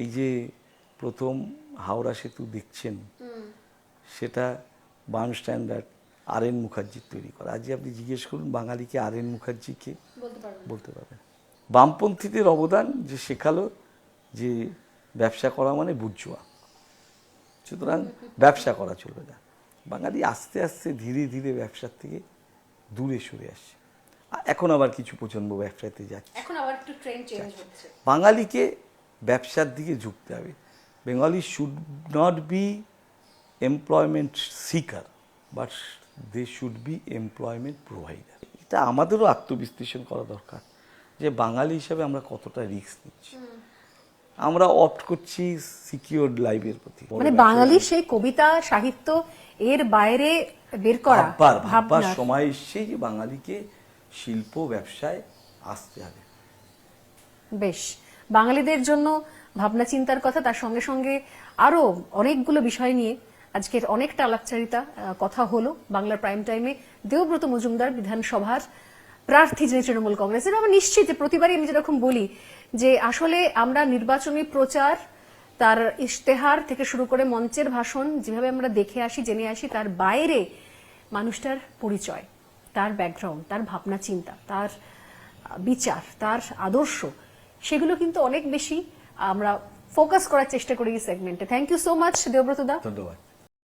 এই যে প্রথম হাওড়া সেতু দেখছেন, সেটা বার্ন স্ট্যান্ডার্ড আর.এন. মুখার্জির তৈরি করা। আজকে আপনি জিজ্ঞেস করুন বাঙালিকে আর.এন. মুখার্জিকে, বলতে পারবেন। বামপন্থীদের অবদান যে শেখালো যে ব্যবসা করা মানে বুর্জোয়া, সুতরাং ব্যবসা করা চলবে না। বাঙালি আস্তে আস্তে ধীরে ধীরে ব্যবসার থেকে দূরে সরে আসছে। এখন আবার কিছু প্রজন্ম ব্যবসাতে যাচ্ছে, এখন আবার একটু ট্রেন্ড চেঞ্জ হচ্ছে। বাঙালিকে ব্যবসার দিকে ঝুঁকতে হবে। Bengali should not be employment seeker, but they should be employment provider. এটা আমাদেরও আত্মবিশ্লেষণ করা দরকার যে বাঙালি হিসাবে আমরা কতটা রিস্ক নিচ্ছি। আমরা অপ্ট করছি সিকিউরড লাইফের প্রতি। মানে বাঙালি সেই কবিতা সাহিত্য এর বাইরে বের করা ভাববার সময় এসছে যে বাঙালিকে শিল্প ব্যবসায় আসতে হবে। বেশ, বাঙালিদের জন্য ভাবনা চিন্তার কথা, তার সঙ্গে সঙ্গে আরো অনেকগুলো বিষয় নিয়ে আজকের অনেকটা আলাপচারিতা কথা হলো বাংলার প্রাইম টাইমে। দেবব্রত মজুমদার বিধানসভার প্রার্থী যিনি তৃণমূল কংগ্রেসের, আমি নিশ্চিত প্রতিবারই আমি যেরকম বলি যে আসলে আমরা নির্বাচনী প্রচার, তার ইশতেহার থেকে শুরু করে মঞ্চের ভাষণ যেভাবে আমরা দেখে আসি, জেনে আসি, তার বাইরে মানুষটার পরিচয়, তার ব্যাকগ্রাউন্ড, তার ভাবনা চিন্তা, তার বিচার, তার আদর্শ, সেগুলো কিন্তু অনেক বেশি আমরা ফোকাস করার চেষ্টা করি এই সেগমেন্টে। Thank you so much Debabrata দা। ধন্যবাদ।